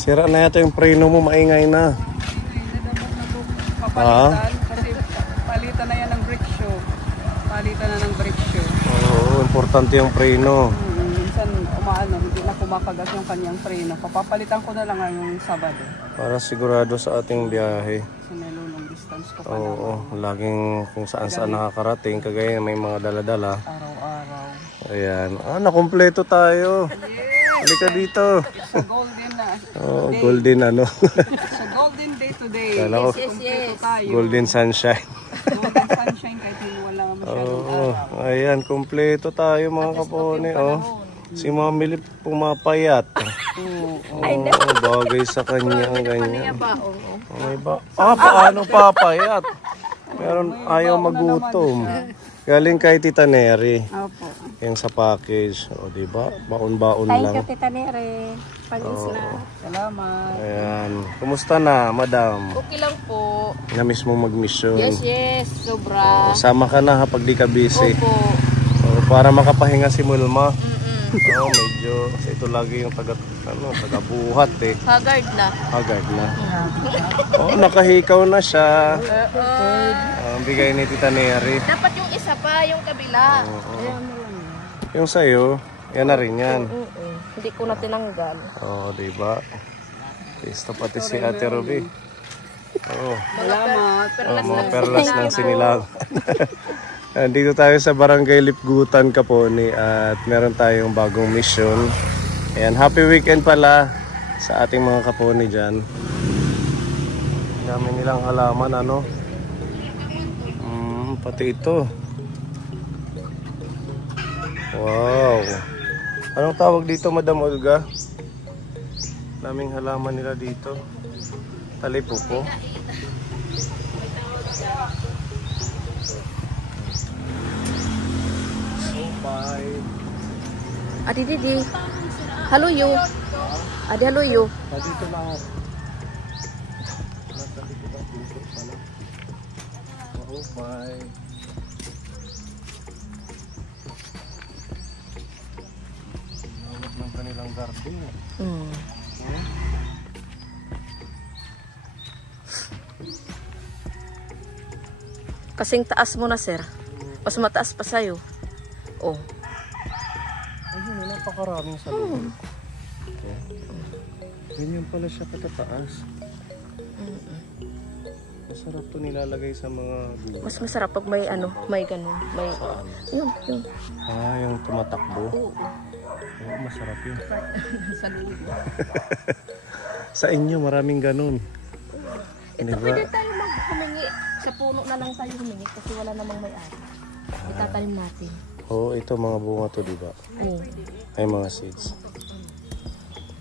Sira na yata yung preno mo, maingay na. Papalitan, kasi palitan na yan ng brake shoe. Palitan na ng brake shoe. Oo, importante yung preno. Minsan hindi na kumakagat yung kanyang preno. Papapalitan ko na lang ngayong Sabado. Para sigurado sa ating biyahe. Kasi may long distance ko pa Oo, laging kung saan nakakarating. Kagaya may mga dala-dala. araw-araw. Ayan. Nakumpleto tayo. Halika dito. It's a golden day. Golden ano. It's a golden day today. Kala ko, Kumpleto tayo. golden sunshine. Golden sunshine kahit wala masyadong araw. Ayan, kumpleto tayo mga kapone. Si Mami Lip pumapayat. Bagay sa kanya ang ganyan. Paano papayat? Meron ayaw magutom. Galing kay Tita Neri. Opo. Yung sa package. O, diba? Baon-baon lang. Thank you, Tita Neri. Pag-isla. Salamat. Ayan. Kumusta na, madam? Okay lang po. Na-miss mo mag-mission? Yes. Sobra. Sama ka na kapag di ka busy. Opo. Para makapahinga si Mulma. Medyo. Kasi ito lagi yung taga-buhat eh. Haggard na. Haggard na. Nakahikaw na siya. Ang bigay ni Tita Neri. Dapat yung isa pa, yung kabila. Yung sa'yo, yan na rin yan. Hindi ko na tinanggal. Diba? Listo pati si Ate Ruby. Salamat. Mga perlas ng sinilang. Dito tayo sa Barangay Lipgutan, Kaponi, at meron tayong bagong mission. Ayan, happy weekend pala sa ating mga Kaponi dyan. Dami nilang halaman, ano? Pati ito. Wow. Anong tawag dito, Madam Olga? Daming halaman nila dito. Talipupo. Bye. Adi Didi. Haluyo. Adi haluyo. Dito lang. Bye. Lawak ng kanilang garden. Kasing taas mo na, sir. Mas mataas pa sa'yo. Ayun, napakaraming sa loob. Ganyan pala siya katataas. Masarap to nilalagay sa mga gulay. Mas masarap pag may may ganun. May yun. Yung tumatakbo. Masarap yun. Sa inyo maraming ganun. Ito pwede tayo humingi. Sa puno na lang tayo humingi kasi wala namang may-ari. Itatanim natin. Ito mga bunga to, diba? Ay mga seeds.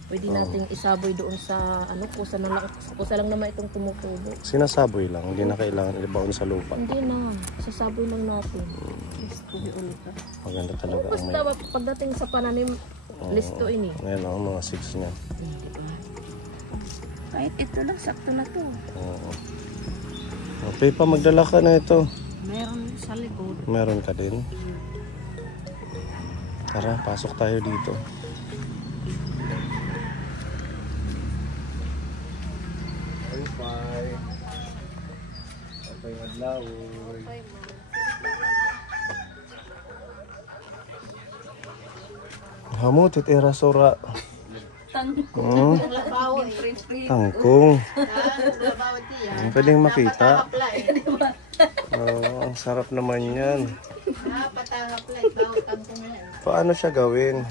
Pwede nating isaboy doon sa kusa lang naman itong tumutubo. Sinasaboy lang, hindi na kailangan ibaon sa lupa. Hindi na, sasaboy lang natin. Maganda talaga ang may... Basta pagdating sa pananim, listo ini. Ngayon ang mga seeds niya. Kahit ito lang, sakto na to. Okay pa, magdala ka na ito. Meron sa likod. Meron ka din. Tara, pasok tayo dito. Bye. Okay, madlaw. Hamot, itira sura. Tangkong. Tangkong. Pwedeng makita. Ang sarap naman yan. Paano siya gawin?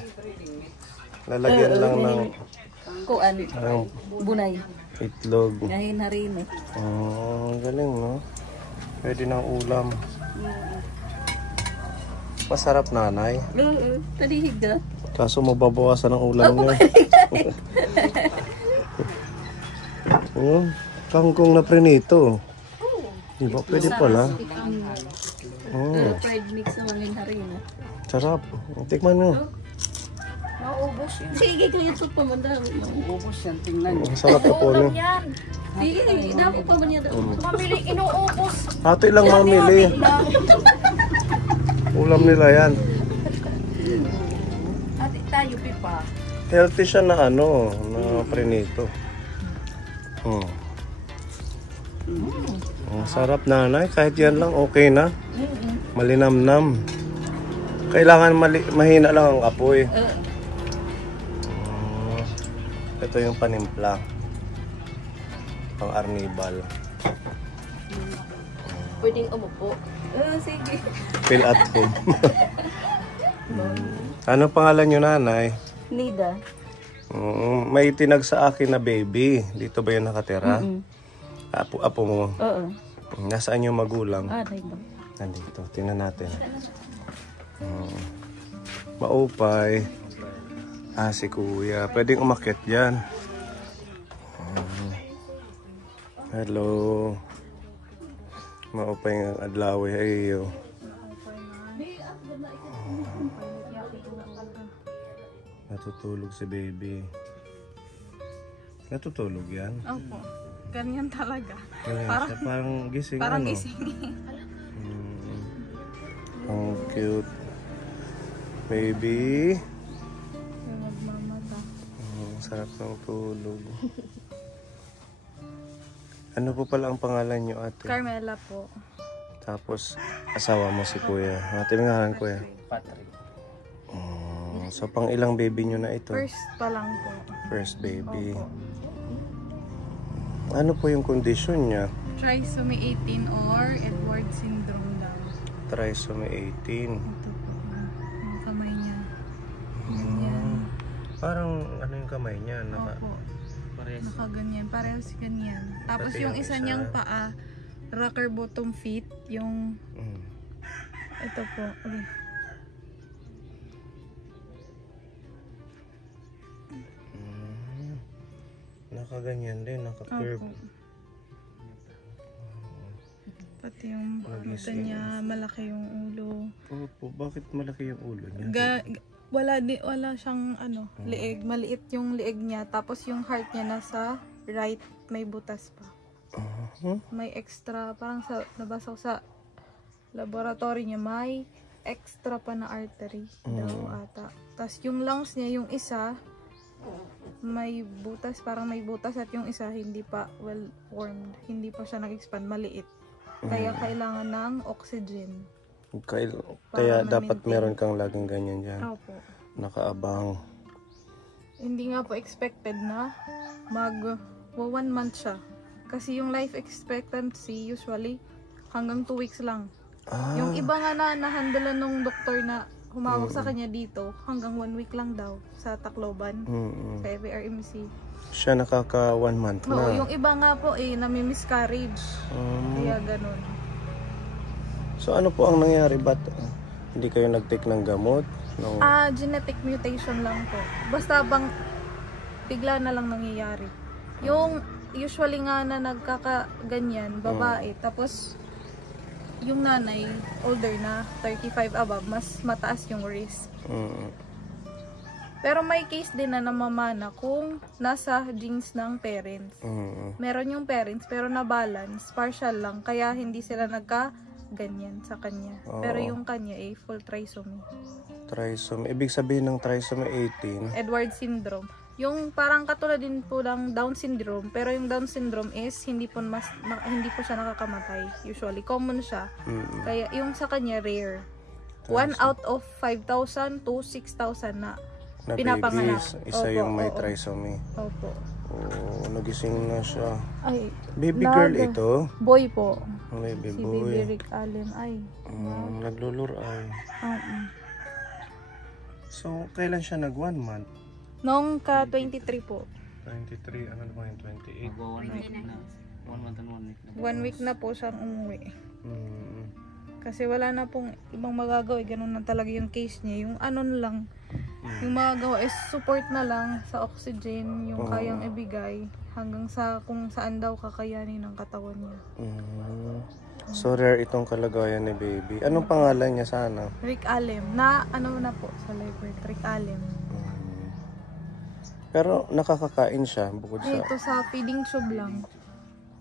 Lalagyan lang ng Bunay. itlog. Ngayon na rin eh. Galing, no? Pwede ng ulam. Masarap, nanay. Talihig na. Kaso mababawasan ang ulam niya. Kangkong na prinito. Diba? Pwede pala. Fried mix na mga harina. Sarap. Tikman mo. Nauubos yan. Sige, kaya ito pa mandami. Nauubos yan, tingnan nyo. Sarap na po niyo. Sige, dami pa man yan. Mamili, inuubos. Ate lang mamili. Ulam nila yan. Ate tayo, pipa. Healthy siya na ano, na prenito. Ang sarap nanay, kahit yan lang okay na. Malinamnam. Kailangan mahina lang ang apoy. Ito yung panimpla. Pang arnibal. Pwedeng umupo. Sige. Feel at home. Ano pangalan nyo nanay? Nida. May tinag sa akin na baby. Dito ba yung nakatira? Apo mo. Oo. Nasaan yung magulang? Dito. Nandito. Tingnan natin. Maupay. Si kuya. Pwedeng umakyat dyan. Hello. Maupay ng adlaw. Ayo. Natutulog si baby. Natutulog yan? Opo. Ganyan talaga. Parang gising. Parang ano? gising. Ang cute. Baby. Magmamata. Sarap ng tulog. Ano po pala ang pangalan nyo, ate? Carmela po. Tapos, asawa mo si kuya. Ate, may ngalan kuya? Patrick. So, pang ilang baby nyo na ito? First pa lang po. First baby. Opo. Ano po yung condition niya? Trisomy 18 or Edwards syndrome daw. Trisomy 18. Ito po. Yung kamay niya. Parang ano yung kamay niya? Opo. Nakaganyan. Parehas ganyan. Tapos Pati yung yung isa isa. niyang paa, rocker bottom feet. Yung, ito po. Okay. Nakaganyan din, naka-curve. Opo. Pati yung mata niya, malaki yung ulo. Opo, bakit malaki yung ulo niya? Wala siyang leeg, maliit yung leeg niya. Tapos yung heart niya nasa right, may butas pa. May extra, parang nabasa ko sa laboratory niya, may extra pa na artery daw ata. Tapos yung lungs niya, yung isa, may butas, parang may butas, at yung isa hindi pa well formed, hindi pa siya nag-expand, maliit. Kaya kailangan ng oxygen. Kaya dapat meron kang laging ganyan dyan. Opo. Nakaabang. Hindi nga po expected na 1 month siya. Kasi yung life expectancy usually hanggang 2 weeks lang. Yung iba nga na nahandalan nung doktor na humawak sa kanya dito, hanggang 1 week lang daw sa Tacloban, sa FARMC. Siya nakaka 1 month na. Oo, yung iba nga po nami-miscarriage. Kaya ganun. So ano po ang nangyari? Ba't hindi kayo nag-take ng gamot? Genetic mutation lang po. Basta bigla na lang nangyayari. Yung usually nga na nagkakaganyan, babae, tapos yung nanay, older na, 35 above, mas mataas yung risk. Pero may case din na namamana kung nasa genes ng parents. Meron yung parents pero na-balance, partial lang, kaya hindi sila nagka-ganyan sa kanya. Pero yung kanya full trisomy. Trisomy. Ibig sabihin ng trisomy 18? Edwards syndrome. Yung parang katulad din po ng Down syndrome, pero yung Down syndrome is hindi po siya nakakamatay. Usually common siya. Kaya yung sa kanya rare. 1 out of 5,000 to 6,000 na pinapanganak. Isa yung may trisomy. Opo. Nagising na siya. Ay, Baby girl ito? Boy po. Baby Si boy. Baby Rick Allen. Ay. Nagluluray. So, kailan siya nag 1 month? Nung ka-23 po. 23, ano ba yung 28? 1 week na. 1 month and 1 week na. 1 week na po siyang umuwi. Kasi wala na pong ibang magagawa. Ganun na talaga yung case niya. Yung ano na lang, yung magagawa is support na lang sa oxygen, yung kayang ibigay hanggang sa kung saan daw kakayanin ng katawan niya. So rare itong kalagayan ni baby. Anong pangalan niya sana? Rick Allen. Na ano na po sa liver. Rick Allen. Pero nakakakain siya bukod sa... Ito sa feeding tube lang.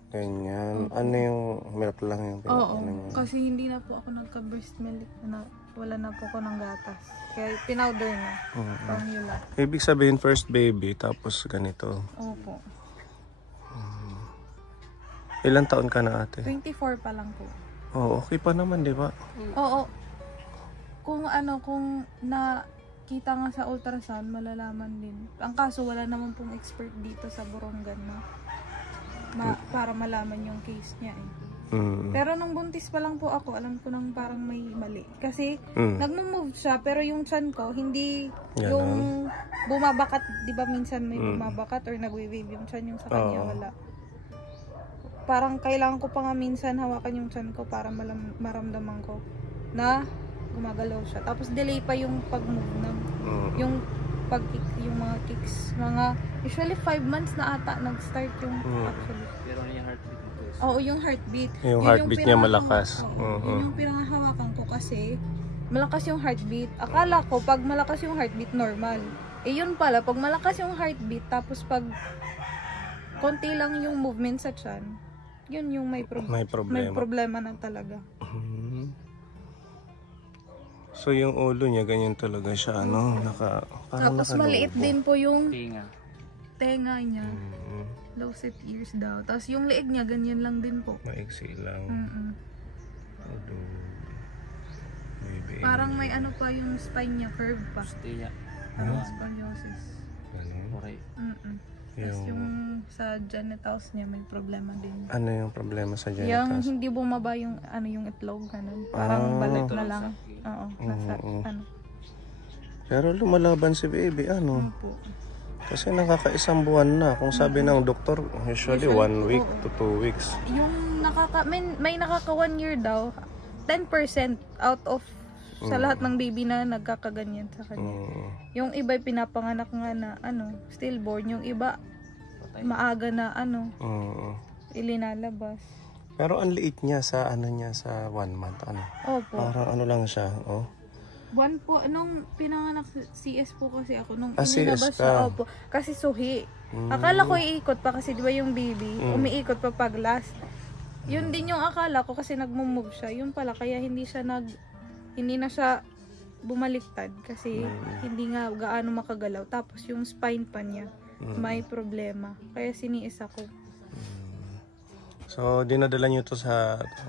Ganyan. Ano yung milk lang yung Oo, ano niya? kasi hindi na po ako nagka-breast milk. Wala na po ako ng gatas. Kaya pinowder na. Formula. Ibig sabihin first baby, tapos ganito. Opo. Ilang taon ka na ate? 24 pa lang po. Oh, okay pa naman, di ba? Oo. Kung nakita nga sa ultrasound, malalaman din. Ang kaso, wala naman pong expert dito sa Borongan na para malaman yung case niya eh. Pero nung buntis pa lang po ako, alam ko nang parang may mali. Kasi nagmo-move siya, pero yung tiyan ko, hindi yung bumabakat. Di ba minsan may bumabakat or nagwe-wave yung tiyan, yung sa kanya wala. Parang kailangan ko pa nga minsan hawakan yung tiyan ko para maramdaman ko na gumagalaw siya. Tapos delay pa yung pag-move ng yung mga kicks. Usually 5 months na ata nag-start yung actually. Pero ano yung heartbeat nito? Oo, yung heartbeat. Yung heartbeat niya malakas. Yun yung pinangahawakan ko kasi malakas yung heartbeat. Akala ko pag malakas yung heartbeat normal. Eh yun pala, pag malakas yung heartbeat tapos pag konti lang yung movement sa tiyan, yun yung may problema na talaga. So yung ulo niya ganyan talaga siya, ano, Tapos maliit din po yung Tinga. niya. Low set ears daw. Tapos yung leeg niya ganyan lang din po. Maiksi lang. Parang may ano pa yung spine niya, curve pa. Staya. Parang scoliosis. Okay. Tapos yung sa genitals niya may problema din. Ano yung problema sa Yung genitals? hindi bumaba yung yung itlog, ganun. Parang balik na lang. Oo, nasa Pero lumalaban si baby, ano? po. Kasi nakakaisang buwan na. Kung sabi ng doktor, usually 1 week to 2 weeks. Yung may nakaka 1 year daw, 10% out of sa lahat ng baby na nagkakaganyan sa kanya. Yung iba pinapanganak nga na stillborn, yung iba maaga na ilinalabas. Pero ang liit niya sa sa 1 month, ano? Opo. Parang ano lang siya, oh. Buwan po, nung pinanganak CS po kasi ako, nung CS inilabas siya, opo, kasi suhi. Akala ko iikot pa kasi di ba yung baby, umiikot pa pag last. Yun din yung akala ko kasi nagmo-move siya. Yun pala, kaya hindi na siya bumaliktad kasi hindi nga gaano makagalaw. Tapos yung spine pa niya, may problema. Kaya siniis ako. So, dinadala niyo to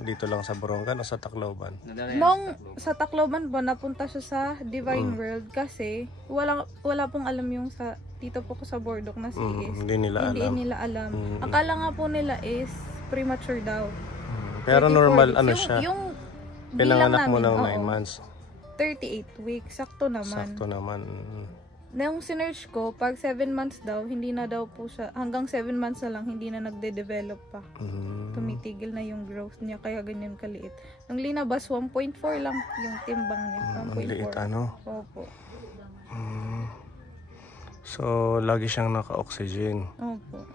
dito lang sa Borongan o sa Tacloban? Nung sa Tacloban po, napunta siya sa Divine World kasi wala pong alam yung dito po ko sa Bordok na CS. Hindi nila alam. Akala nga po nila is premature daw. Pero 34 normal, weeks. Yung pinanganak mo ng namin, 9 months. 38 weeks. Sakto naman. Nung sinerch ko, pag 7 months daw, hindi na daw po siya, hanggang 7 months na lang, hindi na nagde-develop pa. Tumitigil na yung growth niya, kaya ganyan kaliit. Nung linabas, 1.4 lang yung timbang niya. 1.4. Liit, ano? Opo. So, lagi siyang naka-oxygen. Opo.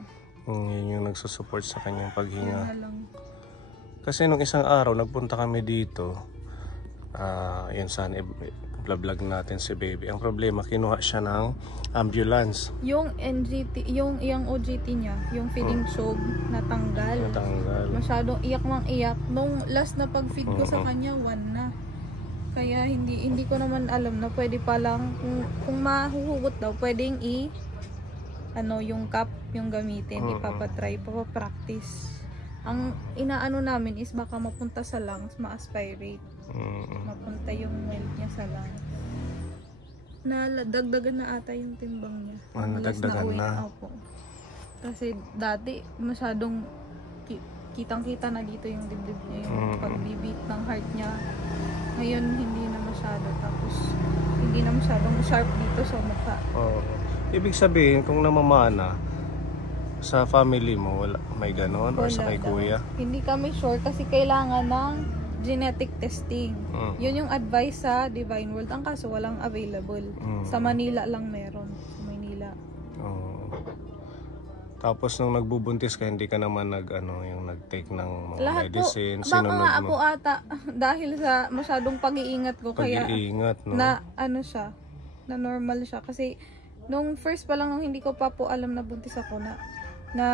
Yun yung nagsusupport sa kanyang paghinga. Yan na lang. Kasi nung isang araw, nagpunta kami dito. Yun sana, vlog natin si baby. Ang problema, kinuha siya ng ambulance. Yung NGT, yung OGT niya, yung feeding tube, natanggal. Masyadong iyak. Nung last na pag-feed ko sa kanya, 1 na. Kaya hindi ko naman alam na pwede pa lang, kung mahuhugot daw, pwedeng yung cup, yung gamitin, ipapatry, papapractice. Ang inaano namin is baka mapunta sa lungs, ma-aspirate. Mapunta yung milk niya sa lungs. Dagdagan na ata yung timbang niya. Nadagdagan na? Opo. Kasi dati masyadong kitang-kita na dito yung dibdib niya, yung pagbibit ng heart niya. Ngayon hindi na masyado. Tapos hindi na masyadong sharp dito sa mukha. Ibig sabihin, kung namamana, sa family mo, may ganon? Or sa kay kuya? Hindi kami sure kasi kailangan ng genetic testing. Yun yung advice sa Divine World. Ang kaso walang available. Sa Manila lang meron. Sa Manila. Tapos nung nagbubuntis ka, hindi ka naman yung nag-take ng mga lahat medicine? Po, baka nga ako ata dahil sa masyadong pag-iingat ko. Pag-iingat, no? Na siya, na normal siya. Kasi nung first pa lang, nung hindi ko pa po alam na buntis ako, na na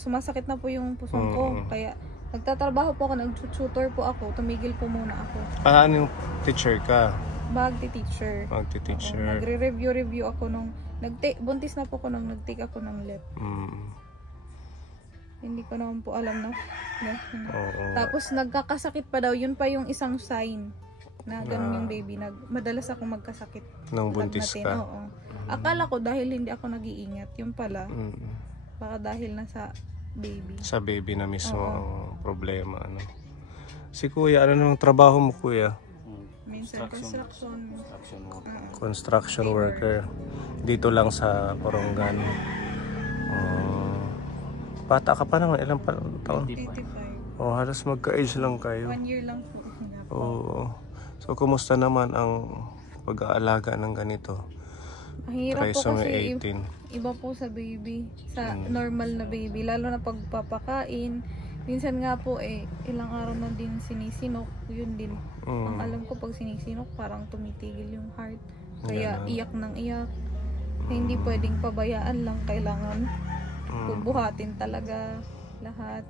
sumasakit na po yung pusong ko. Kaya nagtatrabaho po ako, nag-tutor po ako, tumigil po muna ako. Anong teacher ka? Magti-teacher. Magti-teacher. Nagre-review ako nung, buntis na po ko nung nag-take ako ng lep. Hindi ko naman po alam, no? Oo. Tapos nagkakasakit pa daw, yun pa yung isang sign na ganun yung baby. Madalas ako magkasakit. Nang buntis Lagnatin, ka? oo. Akala ko dahil hindi ako nag-iingat, yung pala, baka dahil nasa baby. Sa baby na mismo ang problema. Ano? Si kuya, ano namang trabaho mo kuya? Minsan construction. Construction worker. Dito lang sa Porongan. Bata ka pa naman, ilang taon? 85. Oh, halos magka-age lang kayo. 1 year lang po. Oo. So, kumusta naman ang pag-aalaga ng ganito? Ang hirap po Trisomy kasi 18. iba po sa baby, sa normal na baby, lalo na pagpapakain. Minsan nga po ilang araw na din sinisinok, yun din. Ang alam ko pag sinisinok parang tumitigil yung heart. Kaya iyak ng iyak. Hindi pwedeng pabayaan lang, kailangan bubuhatin talaga lahat.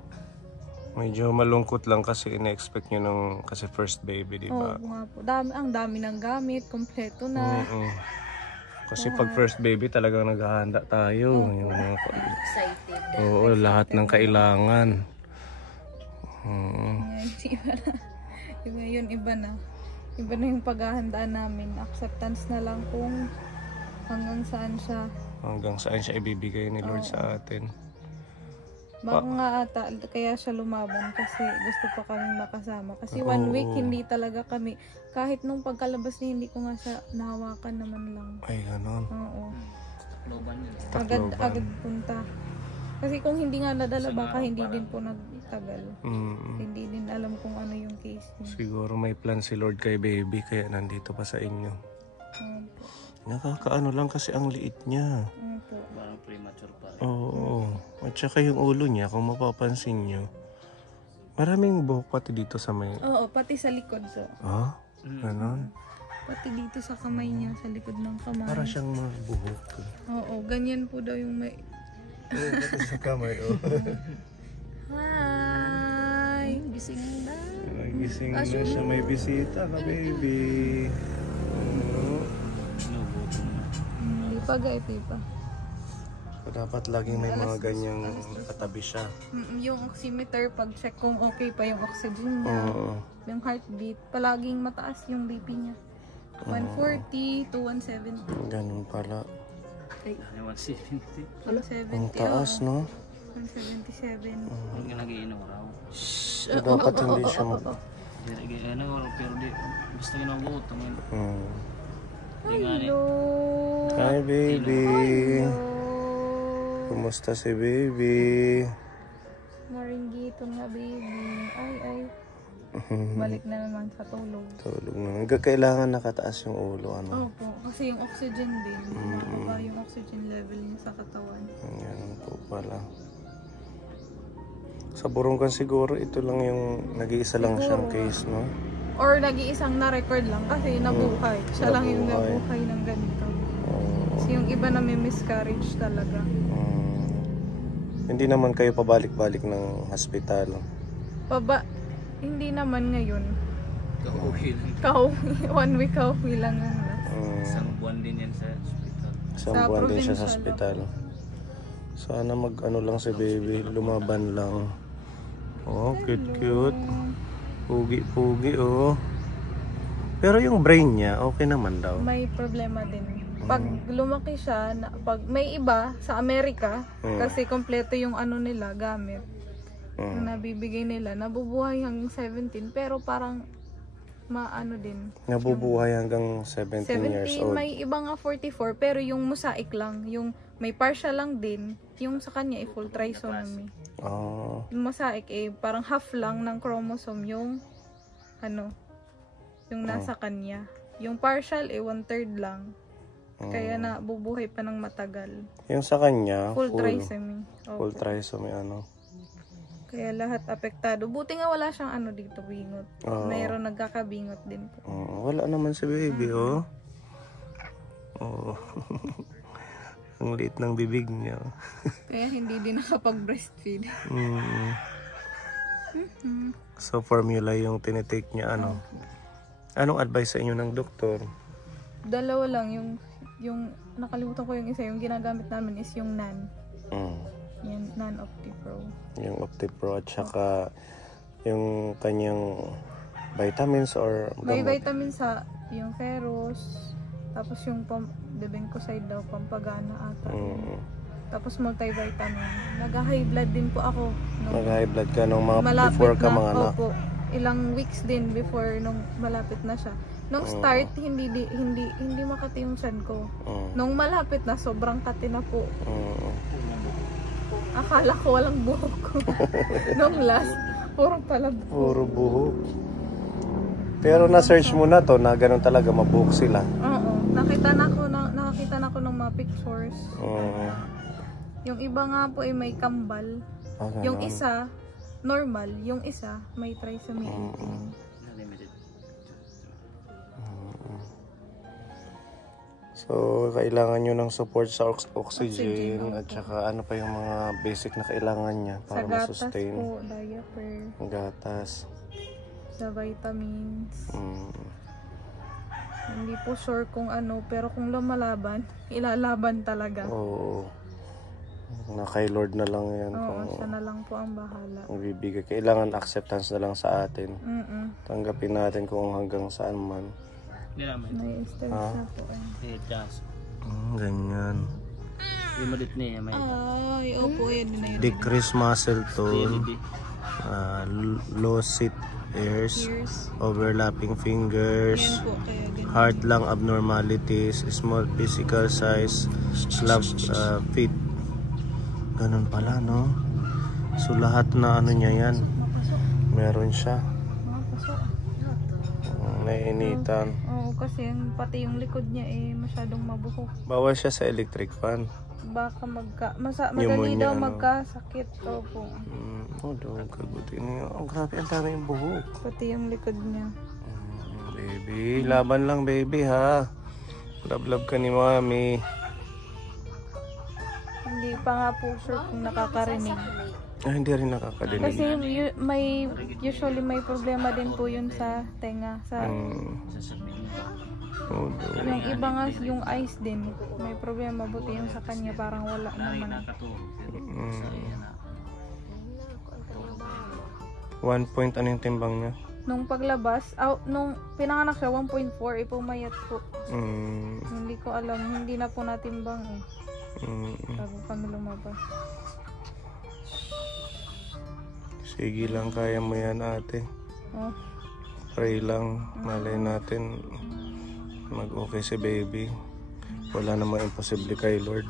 Medyo malungkot lang kasi ina-expect nyo nung kasi first baby, di ba? Oo nga po. Ang dami ng gamit, kompleto na. Kasi pag first baby talagang naghahanda tayo. Yung mga, Excited. oo, lahat ng kailangan. Yung ngayon iba na. Iba na yung paghahandaan namin. Acceptance na lang kung hanggang saan siya. Hanggang saan siya ibibigay ni Lord sa atin. Baka nga ata, kaya siya lumaban kasi gusto pa kami makasama. Kasi 1 week hindi talaga kami, kahit nung pagkalabas niya hindi ko nga siya nahawakan naman lang. Ay, ganon. Oo. Loban yun. Agad punta. Kasi kung hindi nga nadala, baka hindi din po nagtagal. Hindi din alam kung ano yung case niya. Siguro may plan si Lord kay baby kaya nandito pa sa inyo. Opo. Nakakaano lang kasi ang liit niya. Opo. Parang premature pa. Oo. At saka yung ulo niya, kung mapapansin nyo, maraming buhok pati dito sa may... Oo, pati sa likod po. Ah? Ganon? Pati dito sa kamay niya, sa likod ng kamay. Para siyang mga buhok. Oo, ganyan po daw yung may... Oo, pati sa kamay, oh. Hi! Gising na. Nagising na siya, may bisita ka, baby. Oo. Sinubuto na. Hindi pa guys, pa. So, dapat laging may mga ganyang katabi siya. Yung oximeter, pag check kung okay pa yung oxygen niya, Oo. yung heartbeat, palaging mataas yung BP niya. 140 to 170. Ganun pala. Ay, Ano 170? 170. Ang taas, no? 177. Ang nagiinom raw. So, dapat hindi siya mag... Ano, pero di, basta ginabuot. Hello! Hi, baby! Kumusta si baby? Naringgito nga, baby. Ay. Balik na naman sa tulog. Tulog na. Kailangan nakataas yung ulo, ano? Opo, kasi yung oxygen din. Mababa yung oxygen level niya sa katawan. Yan po pala. Sa Borongan siguro, ito lang yung nag-iisa lang siyang case, no? Or nag-iisang na-record lang kasi nabuhay. Siya lang yung nabuhay ng ganito. Kasi yung iba na may miscarriage talaga. Hindi naman kayo pabalik-balik ng hospital. Hindi naman ngayon. Kauwi lang. 1 week kauwi lang ang last. Isang buwan din yan sa hospital. Isang Sa buwan din siya sa provincial hospital. Sana mag-ano lang si baby, lumaban lang. Oh, cute. Pugi, oh. Pero yung brain niya, okay naman daw. May problema din. Pag lumaki siya, pag may iba sa Amerika, kasi kompleto yung ano nila, gamit. Na nabibigay nila, nabubuhay hanggang 17, pero parang maano din. Nabubuhay hanggang 17 years 17, old. may iba nga 44, pero yung mosaic lang, yung may partial lang din, yung sa kanya full trisomy. Oh. Yung mosaic parang half lang ng chromosome yung yung nasa kanya. Yung partial 1/3 lang. Kaya nabubuhay pa ng matagal. Yung sa kanya, Full trisomy. Full trisomy, ano. Kaya lahat apektado. Buti nga wala siyang dito, bingot. Mayroon nagkakabingot din po. Wala naman si baby, oh. Oh. Ang liit ng bibig niya. Kaya hindi din nakapag-breastfeed. So formula yung tinitake niya, ano? Anong advice sa inyo ng doktor? Dalawa lang, yung nakalimutan ko yung isa, yung ginagamit namin is yung NAN. Yung NAN OptiPro. Yung OptiPro at saka yung kanyang vitamins or May gamot? vitamins sa yung ferrous, tapos yung Debencoside daw, pampagana ata. Tapos multivitamin. Nag-high blood din po ako. Nag-high blood ka nung mga before ka mga anak? Opo. Ilang weeks din before nung malapit na siya. Nung start, hindi makati yung tiyan ko. Nung malapit na, sobrang kati na po. Akala ko walang buhok ko. Nung last, puro pala buhok. Puro buhok. Pero na-search mo na to na ganun talaga, mabuhok sila. Oo. Nakakita na ako ng mga pictures. Yung iba nga po ay may kambal. Yung isa, normal. Yung isa, may trisomy 18. So, kailangan nyo ng support sa oxygen at saka ano pa yung mga basic na kailangan niya para ma-sustain. Sa gatas po, diaper. Gatas. Sa vitamins. Hindi po sure kung ano, pero kung lumalaban, ilalaban talaga. Oo. Na kay Lord na lang yan. Oo, siya na lang po ang bahala. Ang bibigay. Kailangan acceptance na lang sa atin. Tanggapin natin kung hanggang saan man. Hindi naman. May-stress na po. Just. Ganyan. Hindi mo dit niya. May Ay, opo, yan din na yun. Decrease muscle tone. Low sit ears. Overlapping fingers. Yan po, kaya ganyan. Heart lung abnormalities. Small physical size. Love feet. Ganun pala, no? So lahat na ano niya yan, meron siya. Nainitan. Oo, kasi pati yung likod niya masyadong mabuhok. Bawal siya sa electric fan. Baka madali daw magkasakit. Opo. Oh, daw, kagutin niya. Oh, grabe, ang dami yung buhok. Pati yung likod niya. Baby, laban lang baby ha. Love ka ni mami. Hindi pa nga po sure kung nakakarinig. Hindi rin nakakadinig. Kasi usually may problema din po yun sa tenga. Yung iba nga, yung eyes din, may problema. Buti yung sa kanya parang wala naman. 1 point ano yung timbang niya? Nung paglabas, nung pinanganak siya, 1.4, pumayat po. Hindi ko alam, hindi na po natimbang bago kami lumabas. Sige lang, kaya mo yan ate. Pray lang, malay natin mag-okay si baby. Wala namang imposible kay Lord.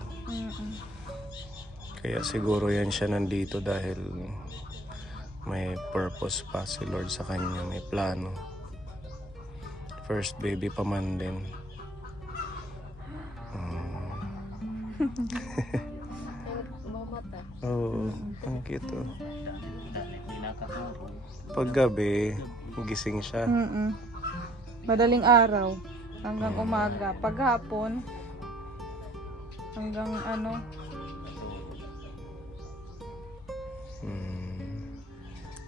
Kaya siguro yan siya nandito dahil may purpose pa si Lord sa kanya, may plano. First baby pa man din. Oo, ang cute oh. Pag gabi, gising siya. Madaling araw hanggang umaga. Pag hapon hanggang ano.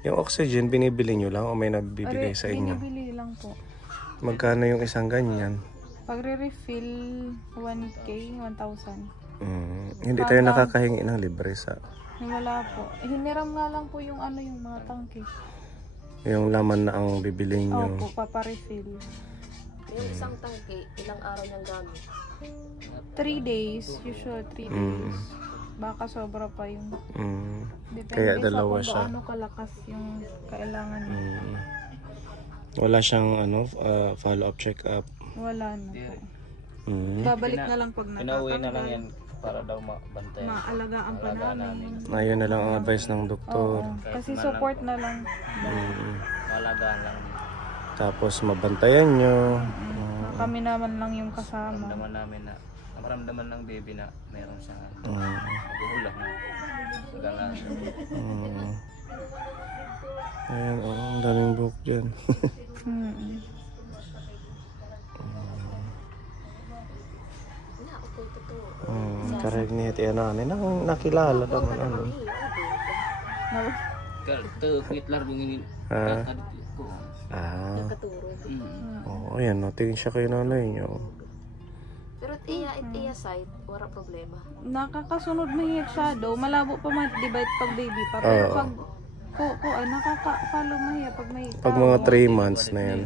Yung oxygen, binibili nyo lang o may nagbibigay sa inyo? Binibili lang po. Magkano yung isang ganyan? Pag re-refill, 1K, 1,000. Hindi tayo nakakahingi ng libre sa... Wala po. Hiniram nga lang po yung ano, yung mga tangke. Yung laman na ang bibili nyo. Opo, paparefill. Yung isang tangke, ilang araw niyang gamit? 3 days, usual 3 days. Baka sobra pa yung... Depende Kaya dalawa sa siya. kung gaano kalakas yung kailangan niya. Wala siyang follow-up check-up. Wala na po. Babalik na lang pag Pinauwi na lang natatanggal. yan para daw mabantayan. Maalagaan pa namin. Ayun na lang ang advice ng doktor. Kasi support na lang. Malagaan lang. Tapos mabantayan nyo. Kami naman lang yung kasama. Maramdaman namin na maramdaman ng baby na meron siyang maguhulak na gala. Ayan, ang daming buhok dyan. Karag niya iti ano, nakilala naman ano. Hitler bungin. Ko. Nakaturog. Oo, ayan, tingin siya kay nanay niyo. Pero iya side, wala problema. Nakakasunod mahiyag shadow, malabo pa ma-divide pag baby pa. Pero pag nakaka-follow mahiya pag may Pag mga 3 months na yan.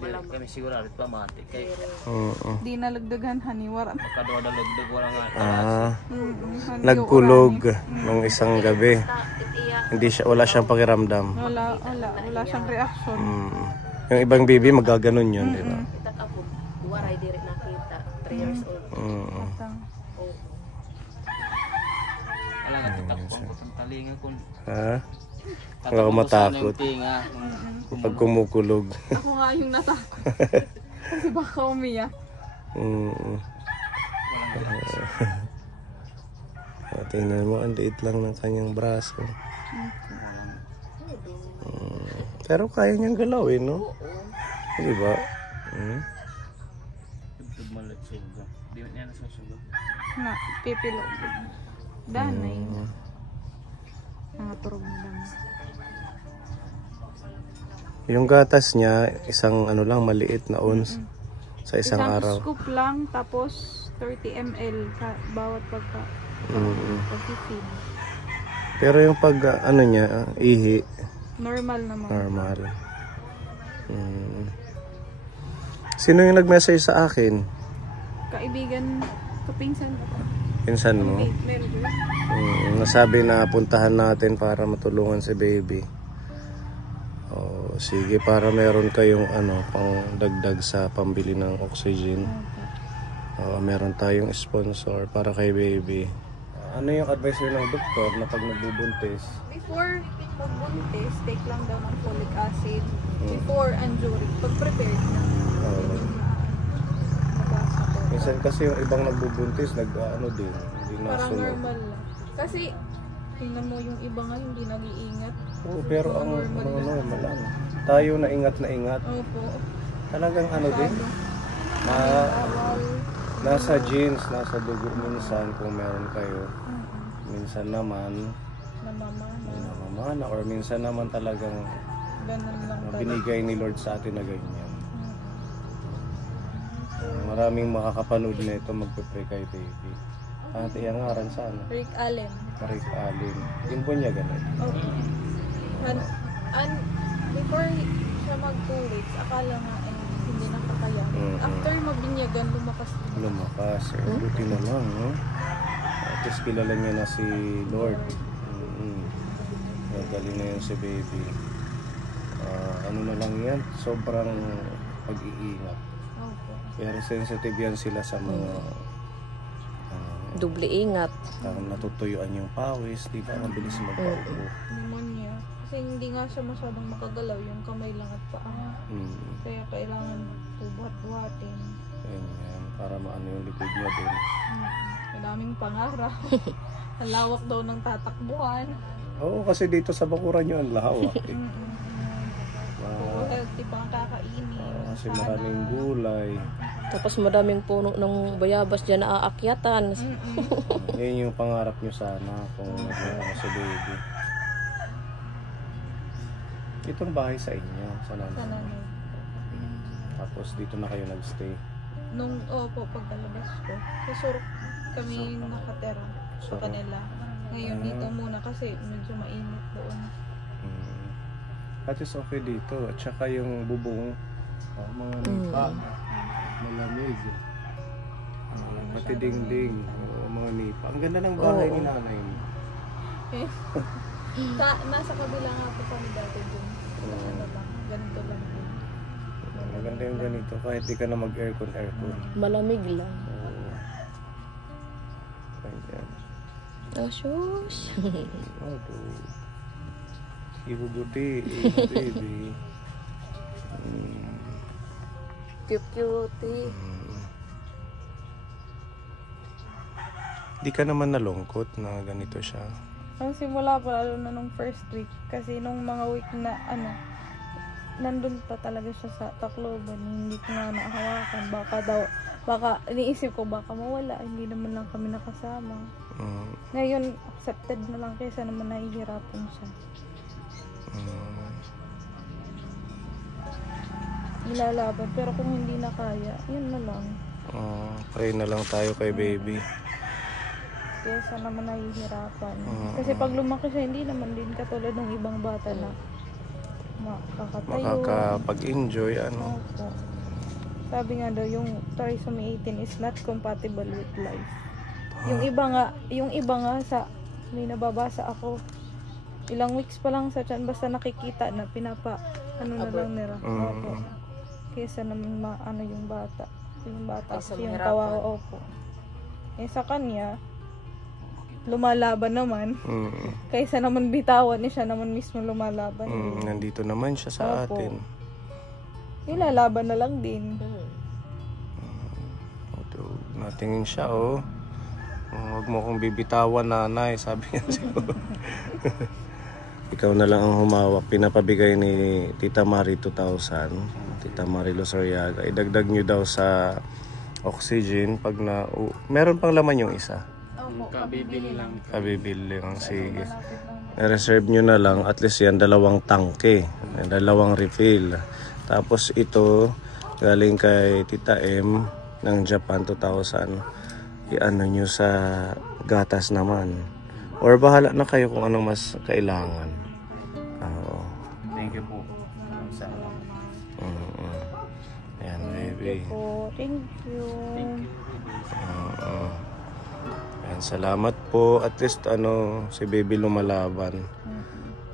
Kami sigurado pa mati kay di nalagdagan haniwara. kadwa dalugdog wala nga. Nagkulog nung isang gabi. Wala siyang pakiramdam. Wala siyang reaction. Yung ibang baby magaganon yun, di ba? Itak ako, waray diri nakita, 3 years old. Wala nga tatakpan ko tang talinga kun. Ha? Wala ko matakot. Pag kumukulog. Ako nga yung natakot. Kasi baka umiyak. Tingnan mo, ang liit lang ng kanyang braso. Pero kaya niyang galawin, no? Di ba? Di niya nasusugo. Na, pipilo. Danay. Mga turog na lang. Yung gatas niya, isang ano lang, maliit na ounce sa isang araw. Scoop lang, tapos 30 ml bawat pagka-feed. Pero yung pag, ano niya, ihi, Normal naman. normal. Sino yung nag-message sa akin? Kaibigan, kapinsan. Pinsan mo? Member. Nasabi na puntahan natin para matulungan si baby. Oh, sige, para meron kayong ano, pang dagdag sa pambili ng oxygen. Meron tayong sponsor para kay baby. Ano yung advice ng doktor na pag nagbubuntis? Before magbuntis, take lang daw ng folic acid. Before and during, pag prepared na. Minsan kasi yung ibang nagbubuntis, ano din, hindi Parang nasunod. normal lang. Kasi, tingnan mo yung iba nga hindi nag-iingat. Oo, pero ang normal lang. Tayo na ingat. Opo. Talagang ano din, nasa genes, nasa dugo minsan kung meron kayo. Minsan naman, namamana, or minsan naman talagang Ganun lang binigay ni Lord sa atin na ganyan. Maraming makakapanood na ito magpe-pray kay baby. At iyan nga rin sa ano? Rick Allen. Rick Allen. Yung po niya ganun. Okay. And before siya mag 2 weeks, akala nga hindi nakakaya. After mabinyagan, lumakas. Lumakas. Buti na lang, no? At least kilala niya na si Lord. Galing na yun si baby. Ano na lang yan? Sobrang pag-iingat. Pero sensitive yan sila sa mga Doble ingat. natutuyuan yung pawis, di ba? Mabilis magpaupo. Pneumonia. Kasi hindi nga siya masyadong makagalaw, yung kamay lang at paa. Kaya kailangan buhat-buhatin. Ayan, para maano yung likod niya din. Madaming pangarap. Ang lawak daw ng tatakbuhan. Oo, kasi dito sa bakuran nyo ang lahawak. Puro healthy pa ang kakainin. Kasi maraming gulay. Tapos madaming puno ng bayabas dyan na aakyatan. Yan yung pangarap nyo sana kung nagmana sa baby. Itong bahay sa inyo, sa nanay. Tapos dito na kayo nagstay. Pagkalabas ko. Sa Surok kami nakatera sa kanila. Ngayon dito muna kasi medyo mainit doon. At is okay dito. At saka yung bubong, mga nipa, malamig. Pati dingding, mga nipa. Ang ganda ng bahay ni nanay mo. Nasa kabila nga po kami dati dun. Ganito lang din. Maganda yung ganito kahit di ka na mag-aircon. Malamig lang. Ayan. Asus. Ibubuti, baby. Cute. Di ka naman nalungkot na ganito siya. Ang simula pa lalo na nung first week. Kasi nung mga week na nandun pa talaga siya sa Tacloban. Hindi ko na nakahawakan. Baka daw Baka, iniisip ko baka mawala, hindi naman lang kami nakasama. Ngayon, accepted na lang kaysa naman nahihirapan siya. Nilalaban, pero kung hindi na kaya, yun na lang. Pray na lang tayo kay baby. Kaysa naman nahihirapan. Kasi pag lumaki siya, hindi naman din katulad ng ibang bata na makakatayo. Makakapag-enjoy, ano. Opo. Sabi nga daw, yung trisomy 18 is not compatible with life. Yung iba nga sa, may nababasa ako, ilang weeks pa lang sa tiyan, basta nakikita na ano na lang nila. Opo. Kaysa naman yung bata. Yung bata kasi yung kawawa, opo. Eh sa kanya, lumalaban naman. Kaysa naman bitawan niya, siya naman mismo lumalaban. Nandito naman siya sa atin. Nilalaban na lang din. Natingin siya, oh. Huwag mo kong bibitawan, nanay, sabi niya siguro. Ikaw na lang ang humawak. Pinapabigay ni Tita Mari 2,000. Tita Mari Losariaga. Idagdag nyo daw sa oxygen pag na... meron pang laman yung isa. Kabibili lang. Kabibili lang, sige. I-reserve nyo na lang. At least yan, 2 tangke. 2 refill. Tapos ito, galing kay Tita M ng Japan 2,000. I-ano nyo sa gatas naman. Or bahala na kayo kung anong mas kailangan. Thank you po. Ayan, baby. Thank you. Ayan, salamat po. At least si baby lumalaban.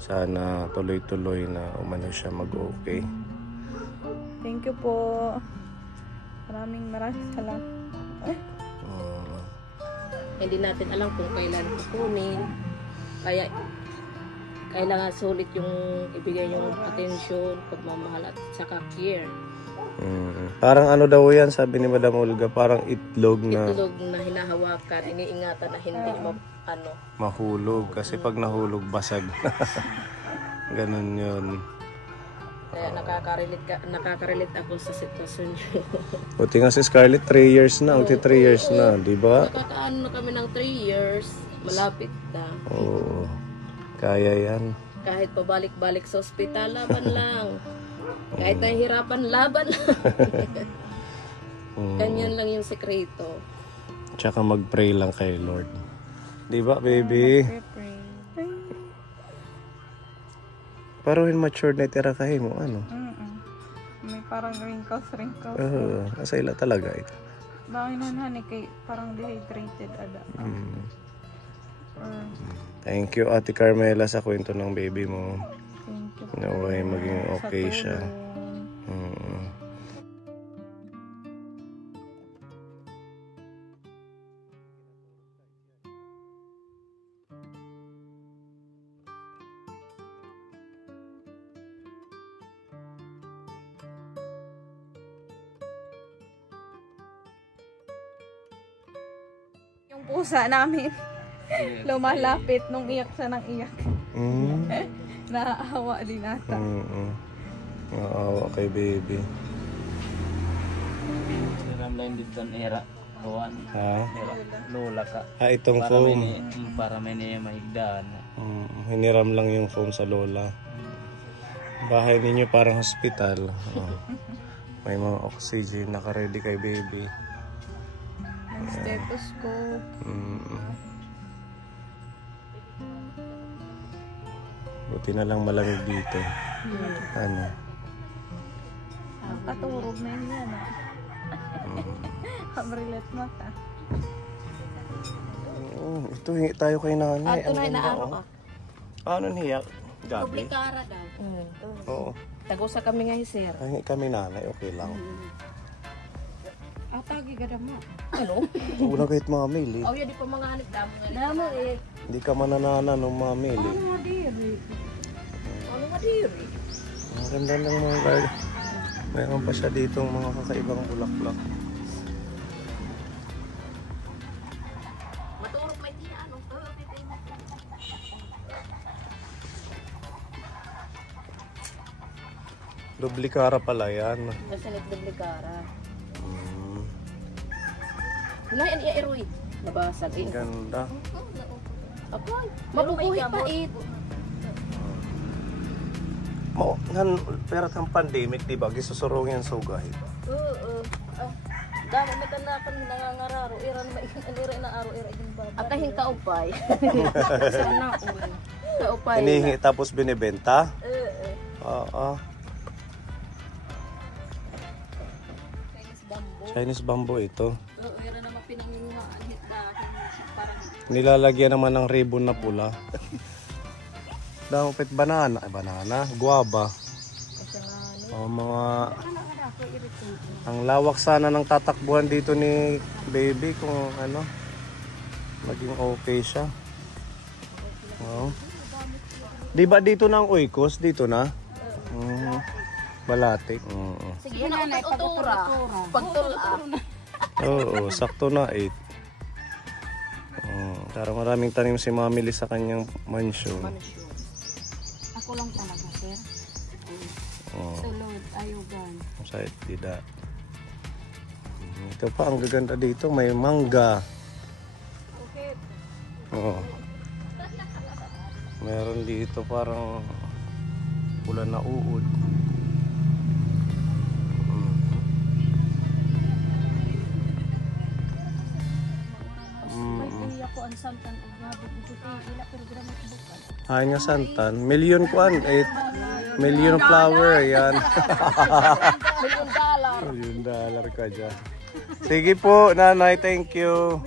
Sana tuloy-tuloy na umano siya mag-okay. Thank you po. Maraming salamat. Hindi natin alam kung kailan kukunin. Kaya kailangan sulit yung ibigay yung atensyon, pagmamahal at saka care. Parang daw yan, sabi ni Madam Olga, parang itlog na hinahawakan, iniingatan na hindi mahulog. Kasi pag nahulog, basag. Ganun yun. Kaya nakaka-relate ako sa sitwasyon niyo. Buti nga si Scarlett 3 years na, 3 years na, di ba? Nakakaano na kami ng 3 years, malapit na. Oo, kaya yan. Kahit pabalik-balik sa ospital, laban lang. Kahit nahihirapan, laban lang. Ganyan lang yung sekreto. Tsaka mag-pray lang kay Lord. Di ba, baby? Parang immature na tira kayo mo, May parang wrinkles. Nasa ila talaga ito. Bakit nanhani kay parang dehydrated ada. Thank you, Ate Carmela, sa kwento ng baby mo. Thank you. Naway maging okay siya. Yung pusa namin lumalapit nung iyak siya ng iyak. Naawa din ata. Naawa kay baby. Ramlain dito ang era. Kawan. Lola ka. Itong foam. Para may niya mahigdaan. Hiniram lang yung foam sa lola. Bahay ninyo parang hospital. May mga oxygen naka-ready kay baby. Stethoscope. Buti na lang malamig dito. Katurog na yun yan. Kabrilet mata. Ito, hingi tayo kay nanay. Tunay na araw ka. Ano niya? Gabi? Publikara daw. Oo. Tagusa kami nga sir. Hingi kami nanay, okay lang. Tagi ka mo. Ano? Una kahit mga mili. Yan di pa mga anak damo eh. Hindi ka mananana ng mga mili. Ano nga diri? Ang ganda ng mga garden. Mayroon pa siya dito mga kakaibang bulaklak. Maturok may tinaan. Dublikara pala yan. Nasanit dublikara. Ngayon i-eroy. Nabasag eh. Ganda. Apoy, mabubuhay pa eh. Pero ang pandemic, di ba? Gisusurong yan sugay. Oo. Damo may tanakan nangangararo. Iran maira na aro-ira yung baba. Akahing kaupay. Sana all. Kaupay. Hinihingi tapos binibenta? Oo. Chinese bamboo ito. Oo, ira naman pinanginguhaan hitda. Parang Nilalagyan naman ng ribbon na pula. Dapat banana, guava. Mga ang lawak sana ng tatakbuhan dito ni baby kung ano maging okay siya. Oh. Di ba dito na ang Oikos? Dito na? Balatik. Sige na, pag-utura. Pag-tula. Oo, sakto na 8. Para maraming tanim si Mami Lee sa kanyang mansion. ako lang talaga, sir. Sulod, ayugan. Side tidak. Ito pa ang gaganda dito, may mangga. Oo. Meron dito parang pula na uod. Ako ang santan o gabot ito ila pero gramo bukan. Ay nga santan, million kuan, 8 million flower yan. $1 million ka dyan. Sige po, nanay, thank you.